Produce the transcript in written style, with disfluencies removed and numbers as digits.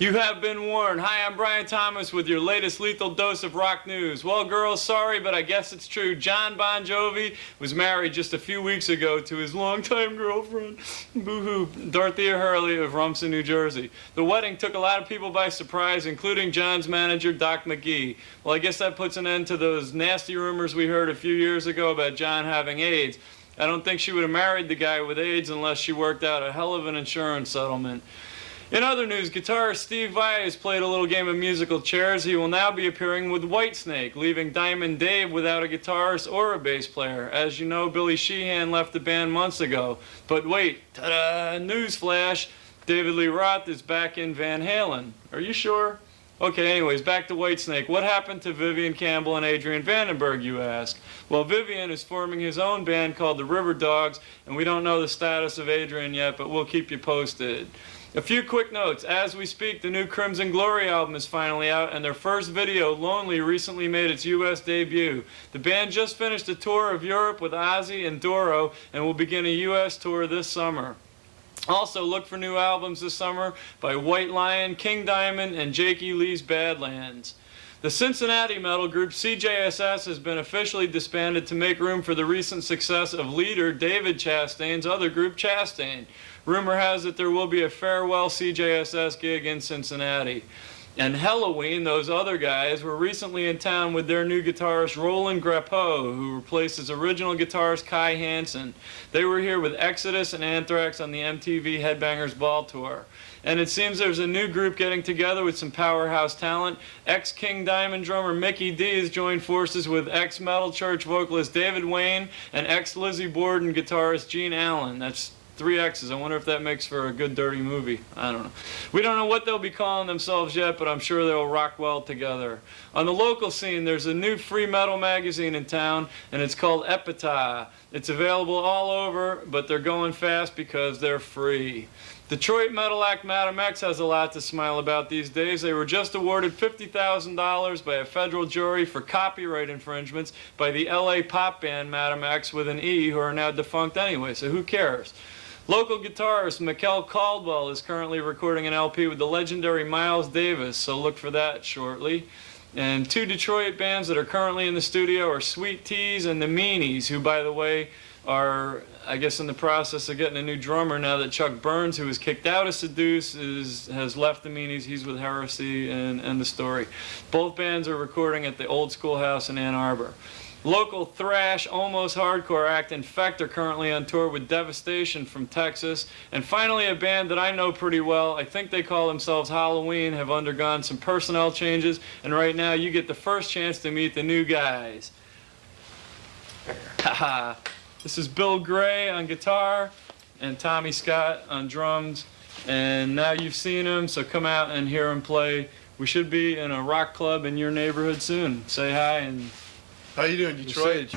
You have been warned. Hi, I'm Brian Thomas with your latest lethal dose of rock news. Well, girls, sorry, but I guess it's true. John Bon Jovi was married just a few weeks ago to his longtime girlfriend, boo-hoo, Dorothea Hurley of Rumson, New Jersey. The wedding took a lot of people by surprise, including John's manager, Doc McGee. Well, I guess that puts an end to those nasty rumors we heard a few years ago about John having AIDS. I don't think she would have married the guy with AIDS unless she worked out a hell of an insurance settlement. In other news, guitarist Steve Vai has played a little game of musical chairs. He will now be appearing with Whitesnake, leaving Diamond Dave without a guitarist or a bass player. As you know, Billy Sheehan left the band months ago. But wait, ta-da, newsflash, David Lee Roth is back in Van Halen. Are you sure? Okay, anyways, back to Whitesnake. What happened to Vivian Campbell and Adrian Vandenberg, you ask? Well, Vivian is forming his own band called the River Dogs, and we don't know the status of Adrian yet, but we'll keep you posted. A few quick notes. As we speak, the new Crimson Glory album is finally out, and their first video, Lonely, recently made its U.S. debut. The band just finished a tour of Europe with Ozzy and Doro, and will begin a U.S. tour this summer. Also, look for new albums this summer by White Lion, King Diamond, and Jake E. Lee's Badlands. The Cincinnati metal group CJSS has been officially disbanded to make room for the recent success of leader David Chastain's other group, Chastain. Rumor has it there will be a farewell CJSS gig in Cincinnati. And Halloween, those other guys, were recently in town with their new guitarist Roland Grappeau, who replaced his original guitarist Kai Hansen. They were here with Exodus and Anthrax on the MTV Headbangers Ball Tour. And it seems there's a new group getting together with some powerhouse talent. Ex-King Diamond drummer Mickey D has joined forces with ex-Metal Church vocalist David Wayne and ex-Lizzie Borden guitarist Gene Allen. That's 3 X's. I wonder if that makes for a good dirty movie. I don't know. We don't know what they'll be calling themselves yet, but I'm sure they'll rock well together. On the local scene, there's a new free metal magazine in town, and it's called Epitaph. It's available all over, but they're going fast because they're free. Detroit metal act Madam X has a lot to smile about these days. They were just awarded $50,000 by a federal jury for copyright infringements by the LA pop band Madam X with an E, who are now defunct anyway, so who cares? Local guitarist Mikkel Caldwell is currently recording an LP with the legendary Miles Davis, so look for that shortly. And 2 Detroit bands that are currently in the studio are Sweet Teas and the Meanies, who, by the way, are, I guess, in the process of getting a new drummer now that Chuck Burns, who was kicked out of Seduce, has left the Meanies. He's with Heresy and the story. Both bands are recording at the Old Schoolhouse in Ann Arbor. Local thrash, almost hardcore act Infect are currently on tour with Devastation from Texas. And finally, a band that I know pretty well, I think they call themselves Halloween, have undergone some personnel changes, and right now you get the first chance to meet the new guys. Haha. This is Bill Gray on guitar and Tommy Scott on drums, and now you've seen him, so come out and hear him play. We should be in a rock club in your neighborhood soon. Say hi and how you doing, Detroit?